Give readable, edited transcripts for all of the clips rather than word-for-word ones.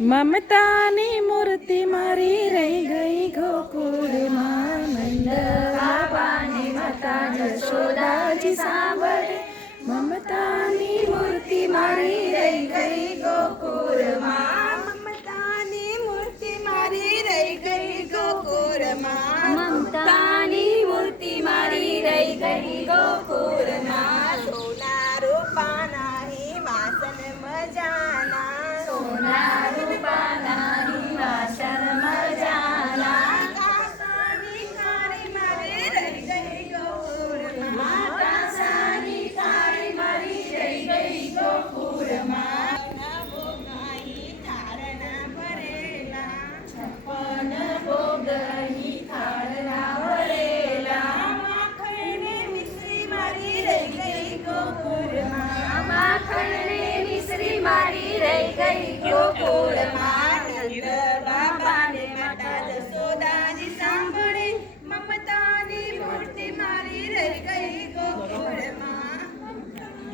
મમતાની મૂર્તિ મારી રહી ગઈ ગોકુળમાં. નંદ બાબાની માતા જશોદાજી સાંભળે. મમતાની મૂર્તિ મારી રહી ગઈ ગોકુળમાં. મમતાની મૂર્તિ મારી રહી ગઈ ગોકુળમાં. મમતાની મૂર્તિ મારી રહી ગઈ ગોકુળમાં. સોના રૂપાના વાસન મજાના. સોના રૂપાના વાસણ મજાના. કાસાની થાળી મારી રહી ગઈ ગોકુળમાં. કાસાની થાળી મારી રહી ગઈ ગોકુળમાં. ભોગાઈ થાળના ભરેલા. છપ્પન ભોગની થાળના ભરેલા. માખણને મિશ્રી મારી રહી ગઈ ગોકુળમાં. માખણને મિશ્રી મારી રહી ગઈ ગોકુળમાં. નંદ બાબાને માતા જશોદાજી સાંભળે. મમતાની મૂર્તિ મારી રહી ગઈ ગોકુળમાં.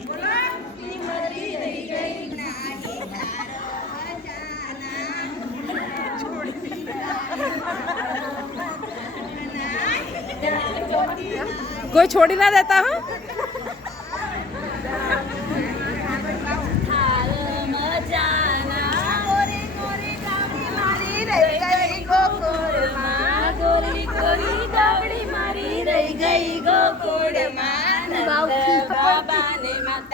બોલો, ઈ મારી રહી ગઈ નાની તારો જાના. કોઈ છોડી ના દેતા હો. ગોરી ગોરી ગાડી મારી રહી ગઈ ગોકુળમાં. ગોરી ગોરી ગાવડી મારી રહી ગઈ ગોકુળમાં. નંદ બાબાને માતા